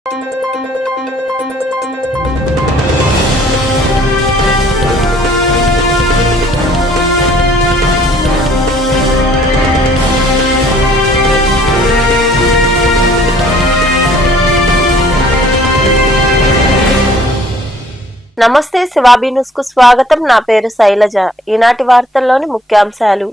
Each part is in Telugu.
నమస్తే, శివాబీ న్యూస్ కు స్వాగతం. నా పేరు శైలజ. ఈనాటి వార్తల్లోని ముఖ్యాంశాలు.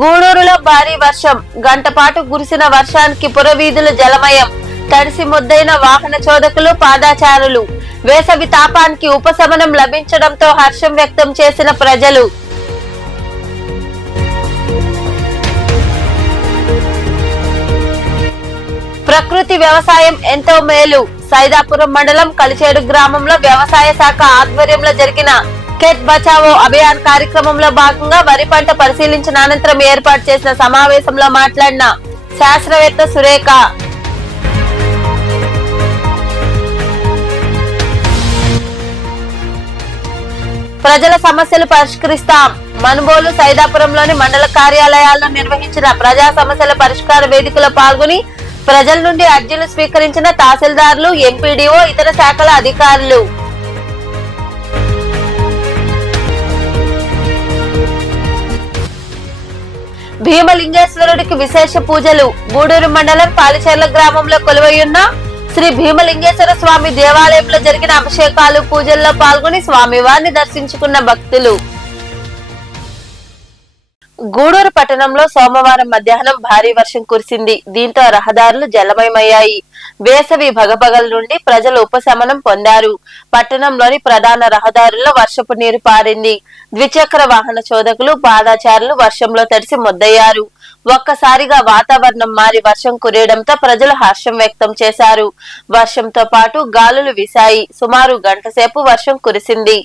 గూడూరులో భారీ వర్షం. గంటపాటు కురిసిన వర్షానికి పురవీధులు జలమయం. తడిసి ముద్దైన వాహన చోదకులు, పాదాచారులు. వేసవి తాపానికి ఉపశమనం లభించడంతో హర్షం వ్యక్తం చేసిన ప్రజలు. ప్రకృతి వ్యవసాయం ఎంతో మేలు. సైదాపురం మండలం కలిచేడు గ్రామంలో వ్యవసాయ శాఖ ఆధ్వర్యంలో జరిగిన ఖేత్ బచావో అభియాన్ కార్యక్రమంలో భాగంగా వరి పంట పరిశీలించిన అనంతరం ఏర్పాటు చేసిన సమావేశంలో మాట్లాడిన శాస్త్రవేత్త సురేఖ, ప్రజల సమస్యలు పరిష్కరిస్తాం. మనుబోలు, సైదాపురంలోని మండల కార్యాలయాల్లో నిర్వహించిన ప్రజా సమస్యల పరిష్కార వేదికలో పాల్గొని ప్రజల నుండి అర్జీలు స్వీకరించిన తహసీల్దార్లు, ఎంపీడీఓ, ఇతర శాఖల అధికారులు. భీమలింగేశ్వరుడికి విశేష పూజలు. గూడూరు మండలం పాలిచెర్ల గ్రామంలో కొలువైయున్న శ్రీ భీమలింగేశ్వర స్వామి దేవాలయంలో జరిగిన అభిషేకాలు, పూజల్లో పాల్గొని స్వామివారిని దర్శించుకున్న భక్తులు. గూడూరు పట్టణంలో సోమవారం మధ్యాహ్నం భారీ వర్షం కురిసింది. దీంతో రహదారులు జలమయమయ్యాయి. వేసవి భగభగల నుండి ప్రజలు ఉపశమనం పొందారు. పట్టణంలోని ప్రధాన రహదారుల్లో వర్షపు నీరు పారింది. ద్విచక్ర వాహన చోదకులు, పాదాచారులు వర్షంలో తడిసి ముద్దయ్యారు. ఒక్కసారిగా వాతావరణం మారి వర్షం కురియడంతో ప్రజలు హర్షం వ్యక్తం చేశారు. వర్షంతో పాటు గాలులు వీశాయి. సుమారు గంట సేపు వర్షం కురిసింది.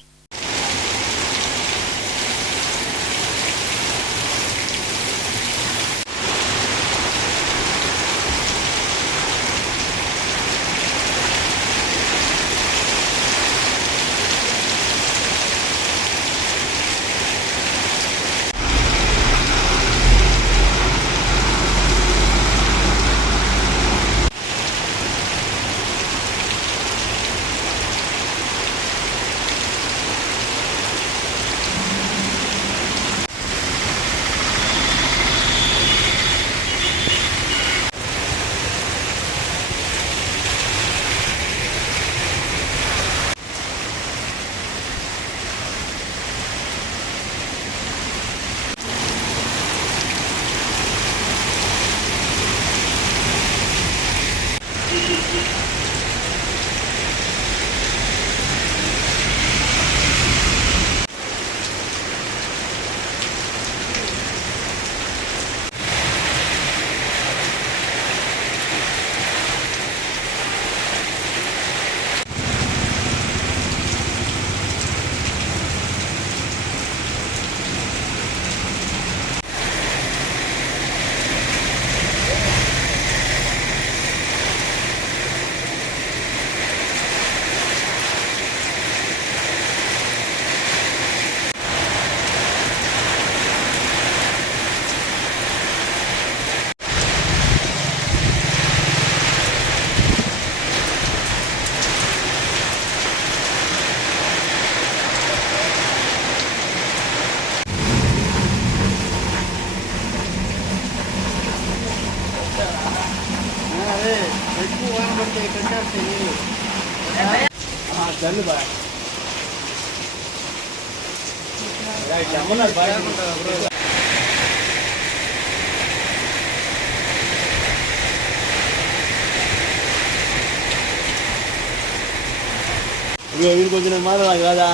కొంచెం మాత్రం కాదా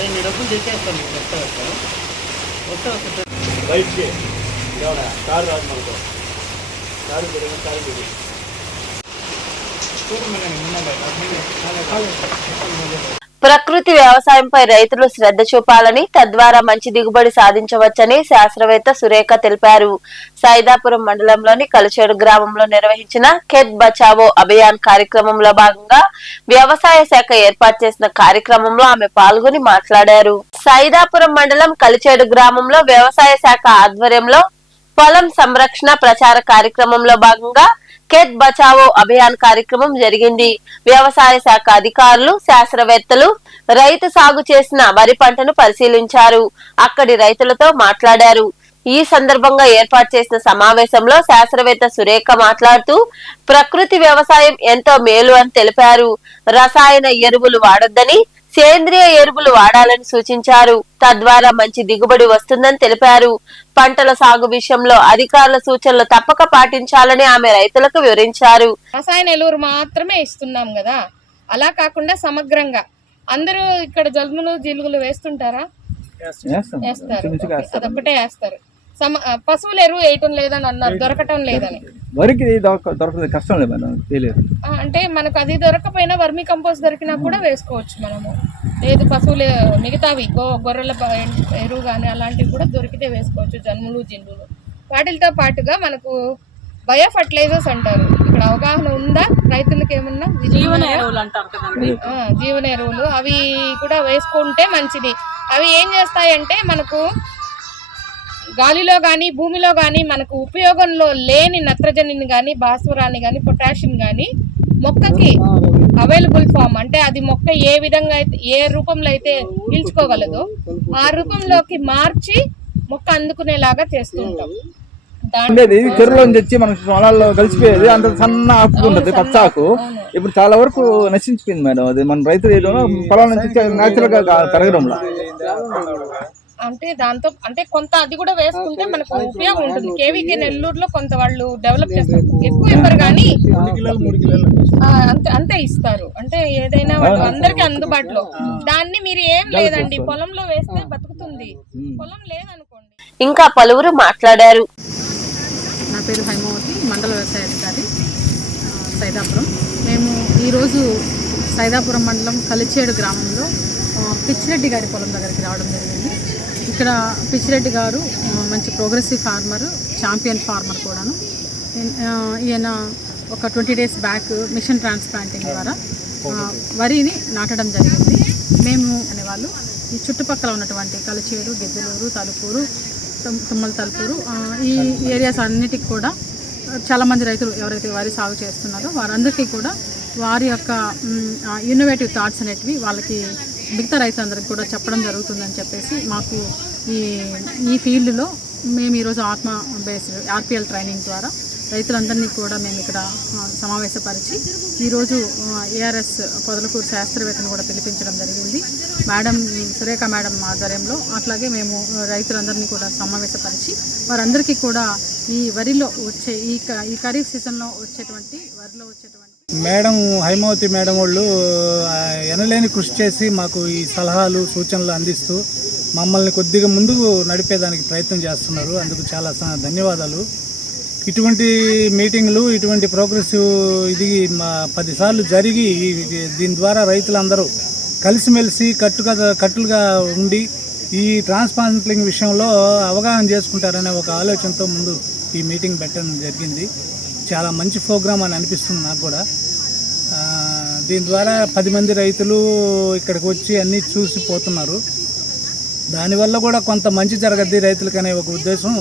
రెండు డబ్బులు తెచ్చేస్తాను బయటికి కారు రాదు మనకు కారు తిరిగి కారు తిరిగి ప్రకృతి వ్యవసాయంపై రైతులు శ్రద్ధ చూపాలని, తద్వారా మంచి దిగుబడి సాధించవచ్చని శాస్త్రవేత్త సురేఖ తెలిపారు. సైదాపురం మండలంలోని కలిచేడు గ్రామంలో నిర్వహించిన ఖేత్ బచావో అభియాన్ కార్యక్రమంలో భాగంగా వ్యవసాయ శాఖ ఏర్పాటు చేసిన కార్యక్రమంలో ఆమె పాల్గొని మాట్లాడారు. సైదాపురం మండలం కలిచేడు గ్రామంలో వ్యవసాయ శాఖ ఆధ్వర్యంలో పొలం సంరక్షణ ప్రచార కార్యక్రమంలో భాగంగా ఖేత్ బచావో అభియాన్ కార్యక్రమం జరిగింది. వ్యవసాయ శాఖ అధికారులు, శాస్త్రవేత్తలు రైతు సాగు చేసిన వరి పంటను పరిశీలించారు. అక్కడి రైతులతో మాట్లాడారు. ఈ సందర్భంగా ఏర్పాటు చేసిన సమావేశంలో శాస్త్రవేత్త సురేఖ మాట్లాడుతూ ప్రకృతి వ్యవసాయం ఎంతో మేలు అని తెలిపారు. రసాయన ఎరువులు వాడొద్దని, సేంద్రియ ఎరువులు వాడాలని సూచించారు. తద్వారా మంచి దిగుబడి వస్తుందని తెలిపారు. పంటల సాగు విషయంలో అధికారుల సూచనలు తప్పక పాటించాలని ఆమె రైతులకు వివరించారు. రసాయన ఎరువులు మాత్రమే ఇస్తున్నాం కదా, అలా కాకుండా సమగ్రంగా అందరూ ఇక్కడ జల్ములు జీలుగులు వేస్తుంటారా? వేస్తారు, అదొక్కటే వేస్తారు. పశువుల ఎరువు వేయటం లేదని అన్నారు, దొరకటం లేదని. వరికి దొరకదు, కష్టం లేదు మేడం, తెలియదు. అంటే మనకు అది దొరకపోయినా వర్మీ కంపోస్ట్ దొరికినా కూడా వేసుకోవచ్చు మనము. లేదు పశువులు మిగతావి గొర్రెల ఎరువు కానీ అలాంటివి కూడా దొరికితే వేసుకోవచ్చు, జన్ములు జిల్లులు. వాటితో పాటుగా మనకు బయో ఫర్టిలైజర్స్ అంటారు. ఇక్కడ అవగాహన ఉందా రైతులకు? ఏమన్నా జీవన ఎరువులు అంటారు కదండి, జీవన ఎరువులు అవి కూడా వేసుకుంటే మంచిది. అవి ఏం చేస్తాయంటే మనకు గాలిలో కానీ భూమిలో కానీ మనకు ఉపయోగంలో లేని నత్రజనిని కానీ, భాస్వరాన్ని కానీ, పొటాషియం కానీ మొక్కకి అవైలబుల్ ఫామ్, అంటే అది మొక్క ఏ విధంగా అయితే ఏ రూపంలో అయితే పీల్చుకోగలదో ఆ రూపంలోకి మార్చి మొక్క అందుకునేలాగా చేస్తుంటాం. చెరువులో తెచ్చి మనకి పొలాల్లో కలిసిపోయేది, అంత సన్న ఆకు ఉంటుంది, పచ్చాకు. ఇప్పుడు చాలా వరకు నశించిపోయింది మేడం. అది మన రైతులు పొలాల నుంచి న్యాచురల్ గా పెరగడంలో అంటే దాంతో అంటే కొంత అది కూడా వేసుకుంటే మనకు ఉపయోగం ఉంటుంది. కేవీకే నెల్లూరులో కొంత వాళ్ళు డెవలప్ చేస్తారు, ఎక్కువ ఇవ్వరు కానీ అంతే ఇస్తారు. అంటే ఏదైనా వాళ్ళు అందరికి అందుబాటులో. దాన్ని మీరు ఏం లేదండి పొలంలో వేస్తే బతుకుతుంది, పొలం లేదనుకోండి. ఇంకా పలువురు మాట్లాడారు. నా పేరు హైమావతి, మండల వ్యవసాయ అధికారి, సైదాపురం. మేము ఈరోజు సైదాపురం మండలం కలిచేడు గ్రామంలో పిచ్చిరెడ్డి గారి పొలం దగ్గరికి రావడం జరిగింది. ఇక్కడ పిచ్చిరెడ్డి గారు మంచి ప్రోగ్రెసివ్ ఫార్మర్, ఛాంపియన్ ఫార్మర్ కూడాను. ఈయన ఒక 20 days బ్యాక్ మిషన్ ట్రాన్స్ప్లాంటింగ్ ద్వారా వరిని నాటడం జరిగింది. మేము అనేవాళ్ళు ఈ చుట్టుపక్కల ఉన్నటువంటి కలిచేడు, గిద్దలూరు, తలుపూరు, తుమ్మల తలుపూరు ఈ ఏరియాస్ అన్నిటికి కూడా చాలామంది రైతులు ఎవరైతే వరి సాగు చేస్తున్నారో వారందరికీ కూడా వారి యొక్క ఇన్నోవేటివ్ థాట్స్ అనేటివి వాళ్ళకి మిగతా రైతులందరికీ కూడా చెప్పడం జరుగుతుందని చెప్పేసి మాకు ఈ ఫీల్డ్లో మేము ఈరోజు ఆత్మ బేస్డ్ ఆర్పిఎల్ ట్రైనింగ్ ద్వారా రైతులందరినీ కూడా మేము ఇక్కడ సమావేశపరిచి ఈరోజు ఏఆర్ఎస్ పొదలకూరు శాస్త్రవేత్తను కూడా పిలిపించడం జరిగింది. మేడం సురేఖ మేడం ఆధ్వర్యంలో. అట్లాగే మేము రైతులందరినీ కూడా సమావేశపరిచి వారందరికీ కూడా ఈ వరిలో వచ్చే ఈ ఖరీఫ్ సీజన్లో వచ్చేటువంటి వరిలో వచ్చేటువంటి మేడం హైమావతి మేడం వాళ్ళు ఎనలేని కృషి చేసి మాకు ఈ సలహాలు సూచనలు అందిస్తూ మమ్మల్ని కొద్దిగా ముందుకు నడిపేదానికి ప్రయత్నం చేస్తున్నారు. అందుకు చాలా ధన్యవాదాలు. ఇటువంటి మీటింగ్లు, ఇటువంటి ప్రోగ్రెసివ్ ఇది 10 సార్లు జరిగి దీని ద్వారా రైతులందరూ కలిసిమెలిసి కట్టులుగా ఉండి ఈ ట్రాన్స్ప్లాంటింగ్ విషయంలో అవగాహన చేసుకుంటారనే ఒక ఆలోచనతో ముందు ఈ మీటింగ్ పెట్టడం జరిగింది. చాలా మంచి ప్రోగ్రామ్ అని అనిపిస్తుంది నాకు కూడా. దీని ద్వారా 10 మంది రైతులు ఇక్కడికి వచ్చి అన్నీ చూసి పోతున్నారు. దానివల్ల కూడా కొంత మంచి జరగద్ది రైతులకు అనే ఒక ఉద్దేశం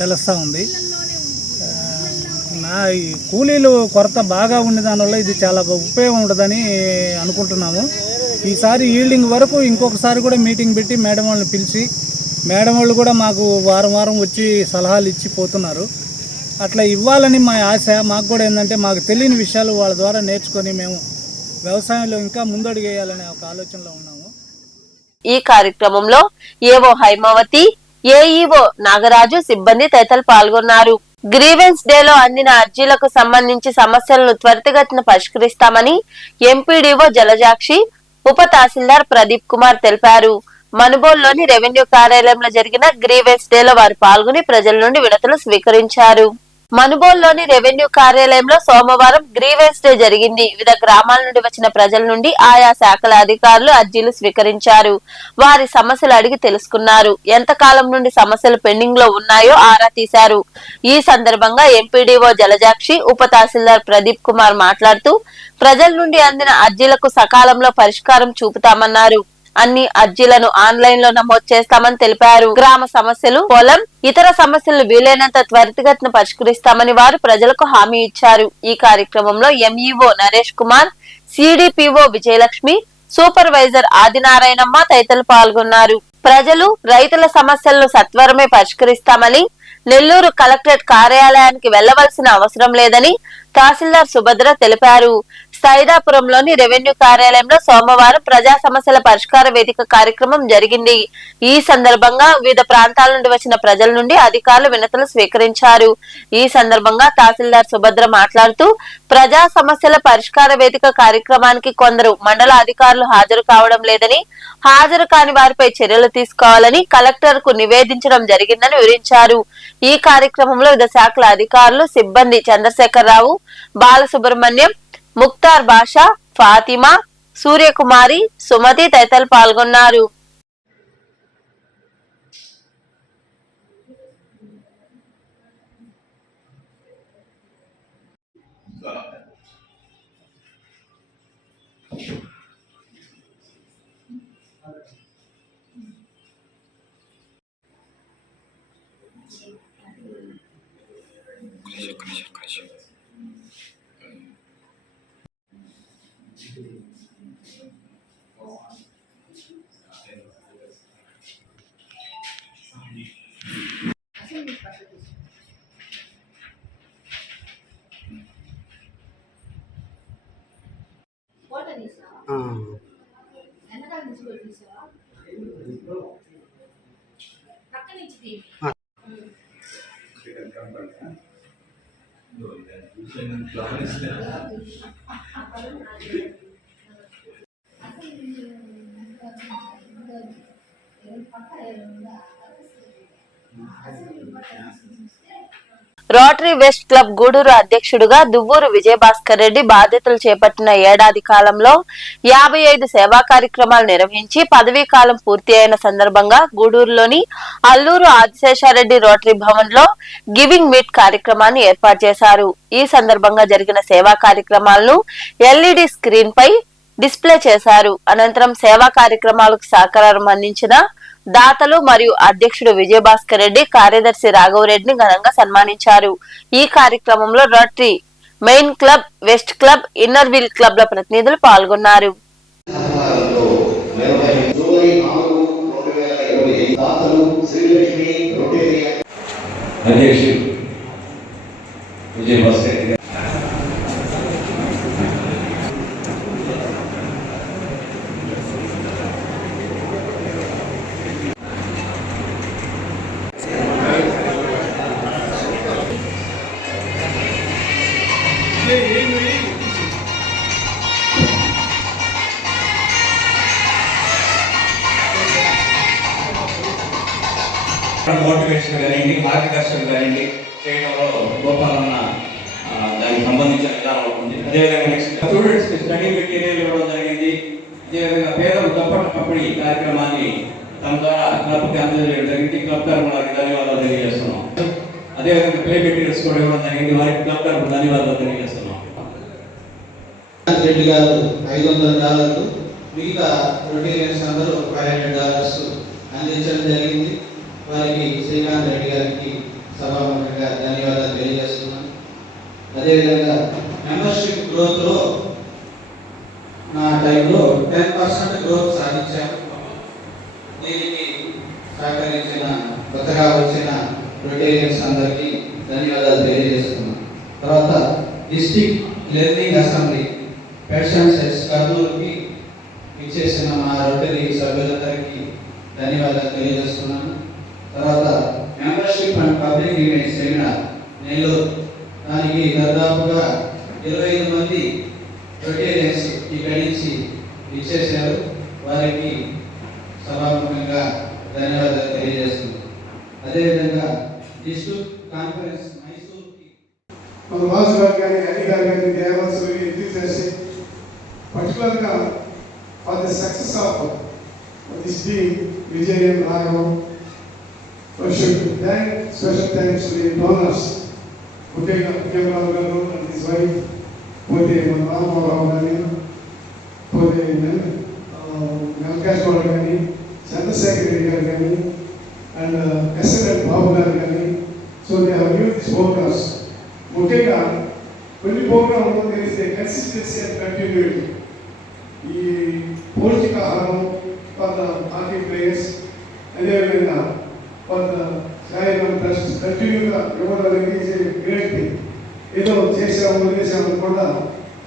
తెలుస్తూ ఉంది. ఈ కూలీలు కొరత బాగా ఉండే దానివల్ల ఇది చాలా ఉపయోగం ఉంటుందని అనుకుంటున్నాము. ఈసారి ఈల్డింగ్ వరకు ఇంకొకసారి కూడా మీటింగ్ పెట్టి మేడం వాళ్ళని పిలిచి మేడం వాళ్ళు కూడా మాకు వారం వచ్చి సలహాలు ఇచ్చి పోతున్నారు. అట్లా ఇవ్వాలని మా ఆశ. మాకు కూడా ఏంటంటే మాకు తెలియని విషయాలు వాళ్ళ ద్వారా నేర్చుకొని మేము వ్యవసాయంలో ఇంకా ముందడుగు వేయాలనే ఒక ఆలోచనలో ఉన్నాము. ఈ కార్యక్రమంలో ఏవో హైమావతి, ఏఈఓ నాగరాజు, సిబ్బంది తదితరులు పాల్గొన్నారు. గ్రీవెన్స్ డేలో అందిన అర్జీలకు సంబంధించి సమస్యలను త్వరితగతిన పరిష్కరిస్తామని ఎంపీడీఓ జలజాక్షి, ఉప తహసీల్దార్ ప్రదీప్ కుమార్ తెలిపారు. మనుబోలులోని రెవెన్యూ కార్యాలయంలో జరిగిన గ్రీవెన్స్ డేలో వారు పాల్గొని ప్రజల నుండి వినతులు స్వీకరించారు. మనుబోలులోని రెవెన్యూ కార్యాలయంలో సోమవారం గ్రీవెన్స్ డే జరిగింది. వివిధ గ్రామాల నుండి వచ్చిన ప్రజల నుండి ఆయా శాఖల అధికారులు అర్జీలు స్వీకరించారు. వారి సమస్యలు అడిగి తెలుసుకున్నారు. ఎంతకాలం నుండి సమస్యలు పెండింగ్ లో ఉన్నాయో ఆరా తీశారు. ఈ సందర్భంగా ఎంపీడీఓ జలజాక్షి, ఉప తహసీల్దార్ ప్రదీప్ కుమార్ మాట్లాడుతూ ప్రజల నుండి అందిన అర్జీలకు సకాలంలో పరిష్కారం చూపుతామన్నారు. అన్ని అర్జీలను ఆన్లైన్ లో నమోదు చేస్తామని తెలిపారు. గ్రామ సమస్యలు, పొలం, ఇతర సమస్యలను వీలైనంత త్వరితగతిన పరిష్కరిస్తామని వారు ప్రజలకు హామీ ఇచ్చారు. ఈ కార్యక్రమంలో MEO Naresh Kumar, CDPO Vijayalakshmi, supervisor Adinarayanamma తదితరులు పాల్గొన్నారు. ప్రజలు, రైతుల సమస్యలను సత్వరమే పరిష్కరిస్తామని, నెల్లూరు కలెక్టరేట్ కార్యాలయానికి వెళ్లవలసిన అవసరం లేదని తహసీల్దార్ సుభద్ర తెలిపారు. సైదాపురంలోని రెవెన్యూ కార్యాలయంలో సోమవారం ప్రజా సమస్యల పరిష్కార వేదిక కార్యక్రమం జరిగింది. ఈ సందర్భంగా వివిధ ప్రాంతాల నుండి వచ్చిన ప్రజల నుండి అధికారులు వినతులు స్వీకరించారు. ఈ సందర్భంగా తహసీల్దార్ సుభద్ర మాట్లాడుతూ ప్రజా సమస్యల పరిష్కార వేదిక కార్యక్రమానికి కొందరు మండల అధికారులు హాజరు కావడం లేదని, హాజరు కాని వారిపై చర్యలు తీసుకోవాలని కలెక్టర్ కు నివేదించడం జరిగిందని వివరించారు. ఈ కార్యక్రమంలో వివిధ శాఖల అధికారులు, సిబ్బంది చంద్రశేఖరరావు, బాలసుబ్రహ్మణ్యం, ముక్తార్ బాషా, ఫాతిమా, సూర్యకుమారి, సుమతి తదితరులు పాల్గొన్నారు. రోటరీ వెస్ట్ క్లబ్ గూడూరు అధ్యక్షుడుగా దువ్వూరు విజయభాస్కర్ రెడ్డి బాధ్యతలు చేపట్టిన ఏడాది కాలంలో 55 సేవా కార్యక్రమాలు నిర్వహించి పదవీ కాలం పూర్తి అయిన సందర్భంగా గూడూరులోని అల్లూరు ఆదిశేషారెడ్డి రోటరీ భవన్ లో గివింగ్ మీట్ కార్యక్రమాన్ని ఏర్పాటు చేశారు. ఈ సందర్భంగా జరిగిన సేవా కార్యక్రమాలను ఎల్ఈడి స్క్రీన్ పై డిస్ప్లే చేశారు. అనంతరం సేవా కార్యక్రమాలకు సహకారం అందించిన దాతలు మరియు అధ్యక్షుడు విజయభాస్కర్ రెడ్డి, కార్యదర్శి రాఘవరెడ్డిని ఘనంగా సన్మానించారు. ఈ కార్యక్రమంలో rotary main club, west club, inner wheel క్లబ్ల ప్రతినిధులు పాల్గొన్నారు. మోటివేషన్ కానివ్వండి, మార్గదర్శనం కానివ్వండి చేయడంలో గోపాలన్న దానికి సంబంధించిన విధానం ఉంటుంది. అదేవిధంగా నెక్స్ట్ స్టూడెంట్స్కి స్టడీ మెటీరియల్ ఇవ్వడం జరిగింది. అదేవిధంగా పేదలు దుప్పట్ల పంపిణీ కార్యక్రమాన్ని తమ ద్వారా క్లబ్కి అందజేయడం జరిగింది. క్లబ్ తరఫున వారికి ధన్యవాదాలు తెలియజేస్తున్నాం. అదేవిధంగా ప్లే మెటీరియల్స్ కూడా ఇవ్వడం జరిగింది. వారికి క్లబ్ తరఫున ధన్యవాదాలు తెలియజేస్తున్నాం. రెడ్డి గారు $500, మిగతా రొటేరియన్స్ అందరూ $500 అందించడం జరిగింది. వారికి శ్రీకాంత్ రెడ్డి గారికి సభాముఖంగా ధన్యవాదాలు తెలియజేస్తున్నాను. అదేవిధంగా మెంబర్షిప్ గ్రోత్లో నా టైంలో 10% గ్రోత్ సాధించాము. దీనికి సహకరించిన కొత్తగా వచ్చిన రొటేరియన్స్ అందరికీ ధన్యవాదాలు తెలియజేస్తున్నాను. తర్వాత డిస్ట్రిక్ట్ లెర్నింగ్ అసెంబ్లీ పెన్షన్స్ కర్నూలుకి ఇచ్చేసిన మా రోటరీ సభ్యులందరికీ ధన్యవాదాలు తెలియజేస్తున్నాను. తర్వాత membership and public image seminar Nellore, దానికి దాదాపుగా 25 మంది రొటేరియన్స్ ఇక్కడి నుంచి ఇచ్చేసారు. వారికి సభాముఖంగా ధన్యవాదాలు తెలియజేస్తున్నాను. అదేవిధంగా డిస్ట్రిక్ట్ కాన్ఫరెన్స్ మైసూర్కి మన రాజు గారు కానీ అన్ని గారు కానీ దేవాల్సి చేసి పర్టికులర్గా for the success of this team Vijayan Raghav should thank special thanks to the donors ముఖ్యంగా కేవరావు గారు అండ్ హిస్ వైఫ్, పోతే మన రామారావు కానీ, పోతే వెంకటేష్ గౌడ్ కానీ, చంద్రశేఖర్ రెడ్డి గారు కానీ, అండ్ ఎస్ఎన్ బాబు గారు కానీ. So they have given this programs. ముఖ్యంగా కొన్ని ప్రోగ్రాంలో తెలిసే కన్సిస్టెన్సీ అండ్ కంటిన్యూటీ. ఈ పౌష్టికాహారం ఫర్ ద హాకీ ప్లేయర్స్, అదేవిధంగా ఫర్ ద సాయిరామ్ ట్రస్ట్ కంటిన్యూగా ఇవ్వడం అనేది గ్రేట్ థింగ్. ఏదో చేసాము వదిలేసాము కూడా.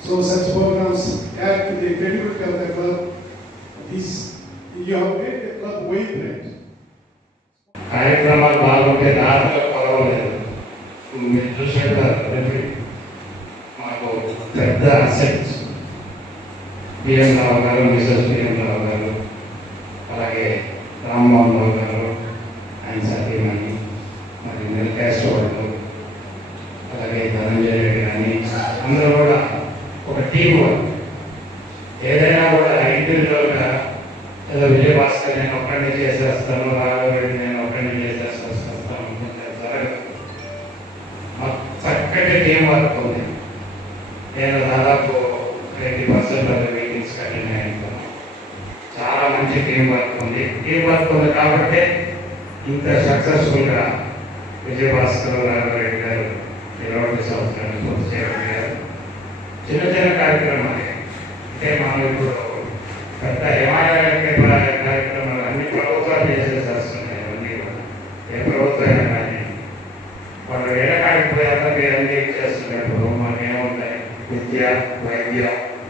So such programs add to the credibility of the club. This you have made the club vibrant. కార్యక్రమాలు బాగుంటే దాంట్లో కొలవలేదు. మీరు చూసినట్టు మాకు పెద్ద అసెట్స్ బిఎం రావు గారు, మిసెస్ బిఎం రావు గారు, అలాగే రామ్మోహన్ రావు గారు, ఆయన సతీమణి, మరి వెంకటేష్ వాళ్ళు, అలాగే ధనంజయ రెడ్డి కానీ, అందరూ కూడా ఒక టీం వర్క్. ఏదైనా కూడా ఇండివిజువల్గా ఏదో విజయభాస్కర్ నేను ఒక్కడిని చేసేస్తాను, రాఘవరెడ్డి నేను ఒక్కడిని చేసేస్తాను జరగదు. మాకు చక్కటి టీం వర్క్ ఉంది. నేను దాదాపు 80% ఆఫ్ మీటింగ్స్ అటెండ్ అయ్యాను. చాలా మంచి టీం వర్క్ ఉంది. టీం వర్క్ ఉంది కాబట్టి ఇంత సక్సెస్ఫుల్గా విజయభాస్కర్, రాఘవరెడ్డి గారు 20 సంవత్సరాలు పూర్తి చేయగలిగారు. చిన్న చిన్న కార్యక్రమాలు అంటే మనం ఇప్పుడు పెద్ద హిమాలయ కార్యక్రమాలు అన్ని ప్రభుత్వాలు చేసేసేస్తున్నాయి. అవన్నీ కూడా ఏ ప్రభుత్వం కానీ వాళ్ళు ఏడకాడికి పోయాక మీరు అన్ని చేస్తున్నప్పుడు మనకి ఏముంటాయి? విద్య, వైద్య,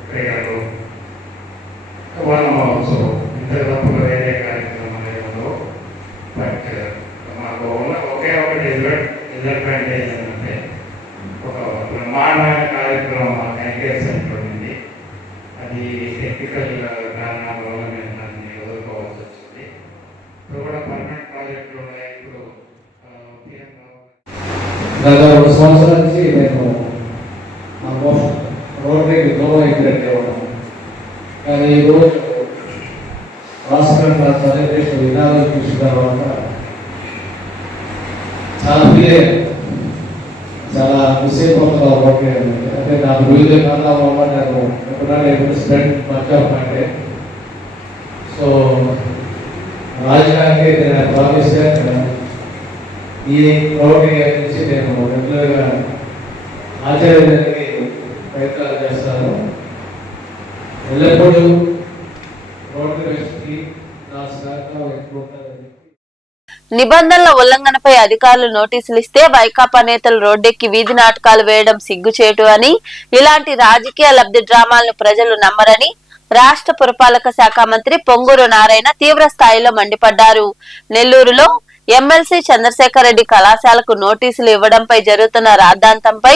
క్రీడలు, వన మహోత్సవం, ఇంత తప్ప వేరే కార్యక్రమాలు ఏమో. బట్ మాకు ఉన్న ఒకే ఒకటి డిసడ్వాంటేజ్ ఏంటంటే ఒక బ్రహ్మాండమైన కార్యక్రమం మాకు ఎంకరేజ్ అయిపోయింది. అది టెక్నికల్ కారణాల వల్ల మేము దాన్ని వదులుకోవాల్సి వచ్చింది. ఇప్పుడు కూడా పర్మనెంట్ ప్రాజెక్టులు ఉన్నాయి. ఇప్పుడు గత 2 సంవత్సరాల నుంచి నేను రోడ్డుకి దూరం అయిపోయినట్టే ఉన్నాను. కానీ ఈరోజు రాష్ట్ర సెలబ్రేషన్ విధానాలు చూసిన తర్వాత చాలా ఫీల్ అయ్యాను. చాలా విషయపరంగా ఓట్లేదు. అంటే నాకు వివిధ కారణాల వల్ల నేను ఎప్పుడైనా spend much of my day. So రాజకీయానికి నేను ప్రామిస్ ఈ రోడ్డు నుంచి నేను రెగ్యులర్గా ఆచరించడానికి ప్రయత్నాలు చేస్తాను. ఎల్లప్పుడూ రోడ్డు వ్యక్తికి నా సహకారం ఎక్కువ ఉంటుందని. నిబంధనల ఉల్లంఘనపై అధికారులు నోటీసులు ఇస్తే వైకాపా నేతలు రోడ్డెక్కి వీధి నాటకాలు వేయడం సిగ్గుచేటు అని, ఇలాంటి రాజకీయ లబ్ధి డ్రామాలను ప్రజలు నమ్మరని రాష్ట్ర పురపాలక శాఖ మంత్రి పొంగూరు నారాయణ తీవ్ర స్థాయిలో మండిపడ్డారు. నెల్లూరులో ఎమ్మెల్సీ చంద్రశేఖర్ రెడ్డి కళాశాలకు నోటీసులు ఇవ్వడంపై జరుగుతున్న రాద్ధాంతంపై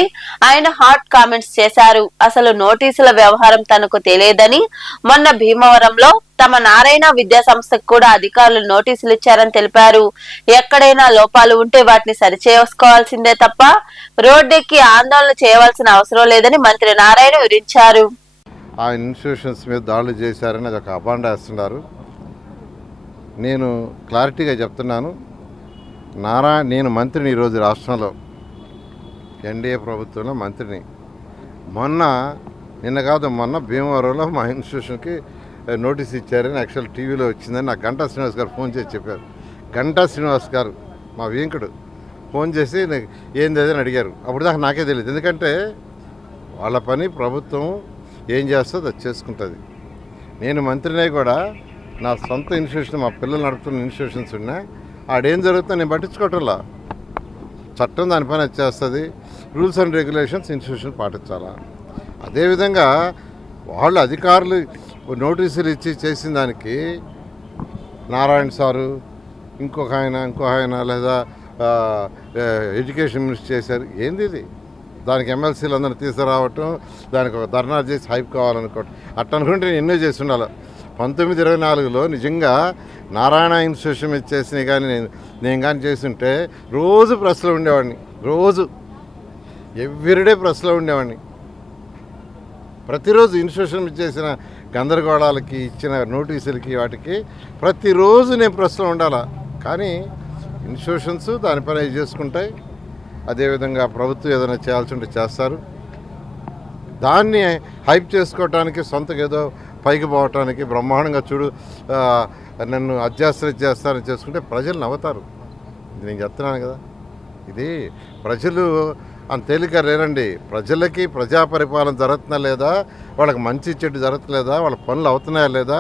ఆయన హాట్ కామెంట్స్ చేశారు. అసలు నోటీసుల వ్యవహారం తనకు తెలియదని, మొన్న భీమవరంలో తమ నారాయణ విద్యా సంస్థకు కూడా అధికారులు నోటీసులు ఇచ్చారని తెలిపారు. ఎక్కడైనా లోపాలు ఉంటే వాటిని సరిచేసుకోవాల్సిందే తప్ప రోడ్డెక్కి ఆందోళన చేయవలసిన అవసరం లేదని మంత్రి నారాయణ వివరించారు. ఆ ఇన్స్టిట్యూషన్స్ మీద దాడులు చేశారని అది ఒక అబాండ వేస్తున్నారు. నేను క్లారిటీగా చెప్తున్నాను, నేను మంత్రిని ఈరోజు రాష్ట్రంలో ఎన్డీఏ ప్రభుత్వంలో మంత్రిని. నిన్న కాదు మొన్న భీమవరంలో మా ఇన్స్టిట్యూషన్కి నోటీస్ ఇచ్చారని యాక్చువల్ టీవీలో వచ్చిందని నాకు గంటా శ్రీనివాస్ గారు ఫోన్ చేసి చెప్పారు. గంటా శ్రీనివాస్ గారు మా వెంకుడు ఫోన్ చేసి ఏంది అని అడిగారు. అప్పుడు దాకా నాకే తెలియదు. ఎందుకంటే వాళ్ళ పని ప్రభుత్వం ఏం చేస్తుందో అది చేసుకుంటుంది. నేను మంత్రినే కూడా నా సొంత ఇన్స్టిట్యూషన్, మా పిల్లలు నడుపుతున్న ఇన్స్టిట్యూషన్స్ ఉన్నాయి. ఆడేం జరుగుతుందో నేను పట్టించుకోవటంలా. చట్టం దానిపైన చేస్తుంది. రూల్స్ అండ్ రెగ్యులేషన్స్ ఇన్స్టిట్యూషన్ పాటించాలా. అదేవిధంగా వాళ్ళు అధికారులు నోటీసులు ఇచ్చి చేసిన దానికి నారాయణ సారు ఇంకో ఆయన లేదా ఎడ్యుకేషన్ మినిస్టర్ చేశారు. ఏంది ఇది? దానికి ఎమ్మెల్సీలు అందరినీ తీసుకురావటం, దానికి ఒక ధర్నా చేసి హైప్ కావాలనుకోవటం. అట్ట అనుకుంటే నేను ఎన్నో చేసి ఉండాలి. 1924లో నిజంగా నారాయణ ఇన్స్టిట్యూషన్ మీద చేసినవి కానీ నేను కానీ చేస్తుంటే రోజు ప్రెస్లో ఉండేవాడిని. రోజు ఎవ్రీడే ప్రెస్లో ఉండేవాడిని. ప్రతిరోజు ఇన్స్టిట్యూషన్ చేసిన గందరగోళాలకి ఇచ్చిన నోటీసులకి వాటికి ప్రతిరోజు నేను ప్రెస్లో ఉండాలా. కానీ ఇన్స్టిట్యూషన్స్ దాని పని అవి చేసుకుంటాయి. అదేవిధంగా ప్రభుత్వం ఏదైనా చేయాల్సి ఉంటే చేస్తారు. దాన్ని హైప్ చేసుకోవటానికి సొంతగా ఏదో పైకి పోవటానికి బ్రహ్మాండంగా చూడు నన్ను చేస్తారని చేసుకుంటే ప్రజలు నవ్వుతారు. ఇది నేను చెప్తున్నాను కదా, ఇది ప్రజలు అంత తేలిక లేరండి. ప్రజలకి ప్రజా పరిపాలన జరుగుతున్నా లేదా, వాళ్ళకి మంచి చెడు జరుగుతలేదా, వాళ్ళ పనులు అవుతున్నాయా లేదా,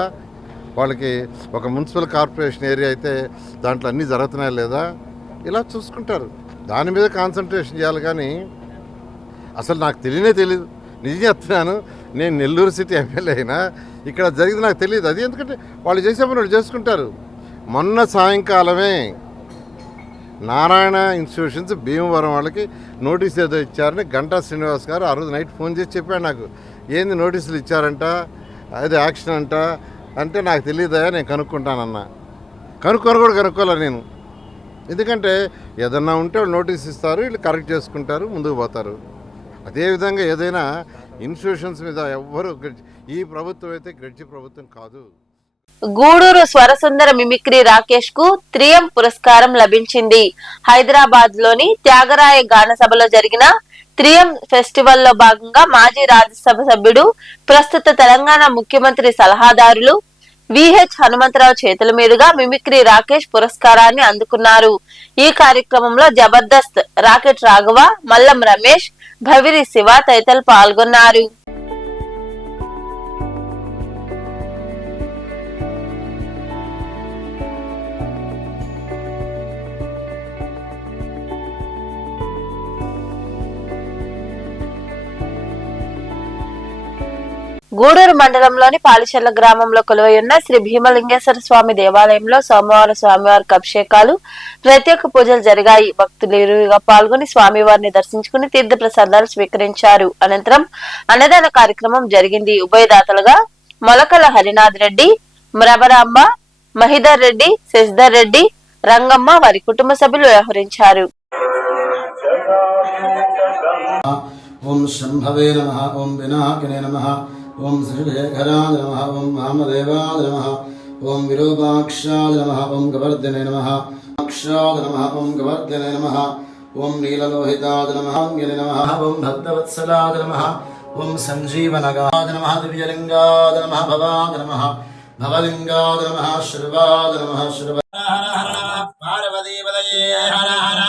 వాళ్ళకి ఒక మున్సిపల్ కార్పొరేషన్ ఏరియా అయితే దాంట్లో అన్నీ జరుగుతున్నాయా లేదా, ఇలా చూసుకుంటారు. దాని మీద కాన్సన్ట్రేషన్ చేయాలి. కానీ అసలు నాకు తెలియదు. నిజం చెప్తున్నాను, నేను నెల్లూరు సిటీ ఎమ్మెల్యే అయినా ఇక్కడ జరిగింది నాకు తెలియదు. అది ఎందుకంటే వాళ్ళు చేసే పని వాళ్ళు చేసుకుంటారు. మొన్న సాయంకాలమే నారాయణ ఇన్స్టిట్యూషన్స్ భీమవరం వాళ్ళకి నోటీస్ ఏదో ఇచ్చారని గంటా శ్రీనివాస్ గారు ఆ రోజు నైట్ ఫోన్ చేసి చెప్పాడు నాకు. ఏంది నోటీసులు ఇచ్చారంట, అది యాక్షన్ అంట అంటే నాకు తెలియదా, నేను కనుక్కుంటానన్నా. కనుక్కోలే నేను. ఎందుకంటే ఏదన్నా ఉంటే వాళ్ళు నోటీస్ ఇస్తారు, వీళ్ళు కరెక్ట్ చేసుకుంటారు, ముందుకు పోతారు. అదేవిధంగా ఏదైనా ఇన్స్టిట్యూషన్స్ మీద ఎవ్వరు, ఈ ప్రభుత్వం అయితే గడ్జి ప్రభుత్వం కాదు. గూడూరు స్వరసుందర మిమిక్రీ రాకేష్ కు త్రియం పురస్కారం లభించింది. హైదరాబాద్ లోని త్యాగరాయ గాన సభలో జరిగిన త్రియం ఫెస్టివల్ లో భాగంగా మాజీ రాజ్యసభ సభ్యుడు, ప్రస్తుత తెలంగాణ ముఖ్యమంత్రి సలహాదారులు విహెచ్ హనుమంతరావు చేతుల మీదుగా మిమిక్రీ రాకేష్ పురస్కారాన్ని అందుకున్నారు. ఈ కార్యక్రమంలో జబర్దస్త్ రాకెట్ రాఘవ, మల్లం రమేష్, భవిరి శివ తదితరులు పాల్గొన్నారు. గూడూరు మండలంలోని పాలిచెర్ల గ్రామంలో కొలువైయున్న శ్రీ భీమలింగేశ్వర స్వామి దేవాలయంలో సోమవారం స్వామివారికి అభిషేకాలు, ప్రత్యేక పూజలు జరిగాయి. భక్తులు ఇరువుగా పాల్గొని స్వామివారిని దర్శించుకుని తీర్థ ప్రసాదాలు స్వీకరించారు. అనంతరం అన్నదాన కార్యక్రమం జరిగింది. ఉభయదాతలుగా మొలకల హరినాథ్ రెడ్డి, రబరాంబ, మహిధర్ రెడ్డి, శశిధర్ రెడ్డి, రంగమ్మ వారి కుటుంబ సభ్యులు వ్యవహరించారు. ఓం శంభవే నమః, ఓం వినాయకనే నమః, ఓం శ్రీశేఖరాయ నమః, ఓం వామదేవాయ నమః, ఓం విరూపాక్షాయ నమః, ఓం గవర్ధనే నమః, అక్షాయ నమః, ఓం గవర్ధనే నమః, ఓం నీలలోహితాయ నమః, అంగినే నమః, ఓం భక్తవత్సలాయ నమః, ఓం సంజీవనగాయ నమః, దివ్యలింగాయ నమః, భవాయ నమః, భవలింగాయ నమః, శర్వాయ నమః, శర్వ హర హర పార్వతీ వదయే హర హర.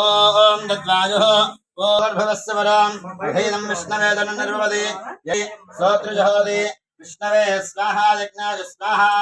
ఓం దద్వాయో ఓర్భవస్వరం హృదయం విష్ణవే ధనుర్భవతి యై స్తోత్రజహోతి విష్ణవే స్వాహా యజ్ఞాయ స్వాహా.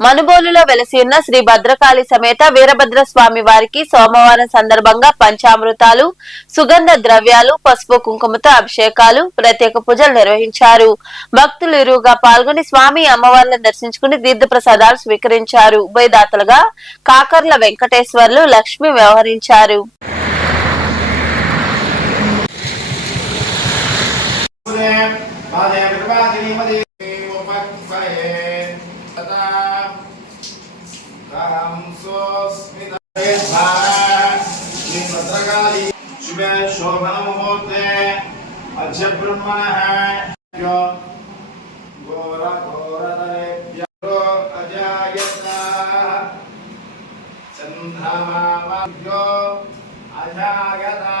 మనుబోలులో వెలసి ఉన్న శ్రీ భద్రకాళి సమేత వీరభద్ర స్వామి వారికి సోమవారం సందర్భంగా పంచామృతాలు, సుగంధ ద్రవ్యాలు, పసుపు కుంకుమతో అభిషేకాలు, ప్రత్యేక పూజలు నిర్వహించారు. భక్తులు ఇరువుగా పాల్గొని స్వామి అమ్మవార్లను దర్శించుకుని తీర్థ ప్రసాదాలు స్వీకరించారు. ఉభయదాతలుగా కాకర్ల వెంకటేశ్వర్లు, లక్ష్మి వ్యవహరించారు. शोभन मुहूर्ते अद्य ब्रह्मणः घोर घोरतरेभ्यो अजायता चन्द्रमामभ्यो अजायता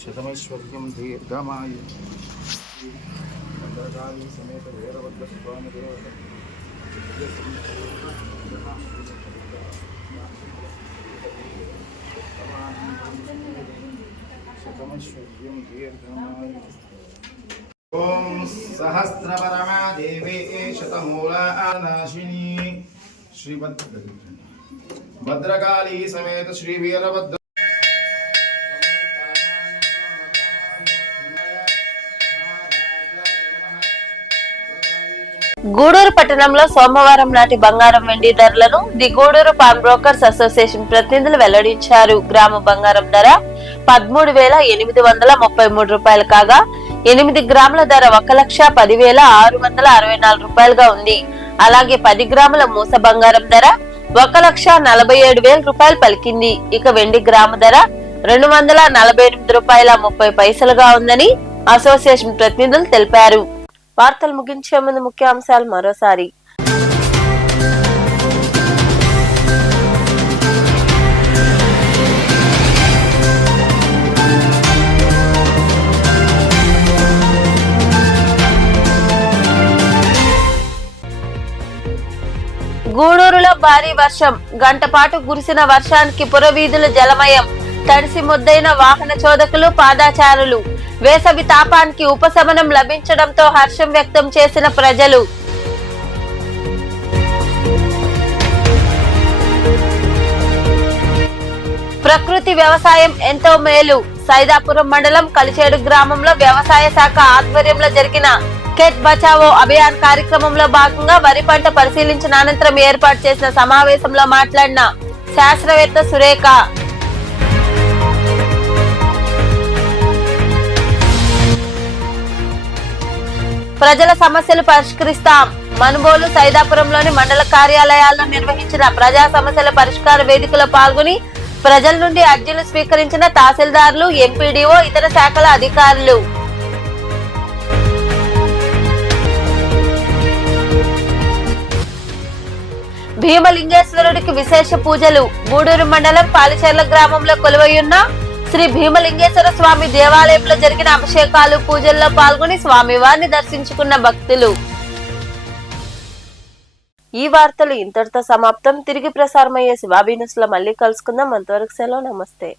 శతమైశ్వర్యం దీర్ఘమాయు భద్రకాళీ సమేత వీరభద్ర స్వామి శతమైశ్వర్యం దీర్ఘమాయు. ఓం సహస్రపరమా దేవే శతమూలానాశిని శ్రీ భద్రకాళీ సమేత శ్రీ వీరభద్ర గూడూరు పట్టణంలో సోమవారం నాటి బంగారం వెండి ధరలను the Gudur pawn brokers association ప్రతినిధులు వెల్లడించారు. గ్రాము బంగారం ధర 13,833 రూపాయలు కాగా 8 గ్రాముల ధర 1,10,664 రూపాయలుగా ఉంది. అలాగే 10 గ్రాముల మూస బంగారం ధర 1,47,000 రూపాయలు పలికింది. ఇక వెండి గ్రాము ధర 248 రూపాయల 30 పైసలుగా ఉందని అసోసియేషన్ ప్రతినిధులు తెలిపారు. వార్తలు ముగించే ముందు ముఖ్యాంశాలు మరోసారి. గూడూరులో భారీ వర్షం. గంట పాటు కురిసిన వర్షానికి పురవీధుల జలమయం. తడిసి ముద్దైన వాహన చోదకులు, పాదాచారులు. వేసవి తాపానికి ఉపశమనం లభించడంతో హర్షం వ్యక్తం చేసిన ప్రజలు. ప్రకృతి వ్యవసాయం ఎంతో మేలు. సైదాపురం మండలం కలిచేడు గ్రామంలో వ్యవసాయ శాఖ ఆధ్వర్యంలో జరిగిన కెట్ బచావో అభియాన్ కార్యక్రమంలో భాగంగా వరి పంట పరిశీలించిన అనంతరం ఏర్పాటు చేసిన సమావేశంలో మాట్లాడిన శాస్త్రవేత్త సురేఖ, ప్రజల సమస్యలు పరిష్కరిస్తాం. మనుబోలు, సైదాపురంలోని మండల కార్యాలయాల్లో నిర్వహించిన ప్రజా సమస్యల పరిష్కార వేదికలో పాల్గొని ప్రజల నుండి అర్జీలు స్వీకరించిన తహసీల్దార్లు, ఎంపీడీఓ, ఇతర శాఖల అధికారులు. భీమలింగేశ్వరుడికి విశేష పూజలు. గూడూరు మండలం పాలిచెర్ల గ్రామంలో కొలువైయున్న శ్రీ భీమలింగేశ్వర స్వామి దేవాలయంలో జరిగిన అభిషేకాలు, పూజల్లో పాల్గొని స్వామివారిని దర్శించుకున్న భక్తులు. ఈ వార్తలు ఇంతటితో సమాప్తం. తిరిగి ప్రసారమయ్యే శివాబీ న్యూస్ లో మళ్ళీ కలుసుకుందాం. అంతవరకు సెలవు. నమస్తే.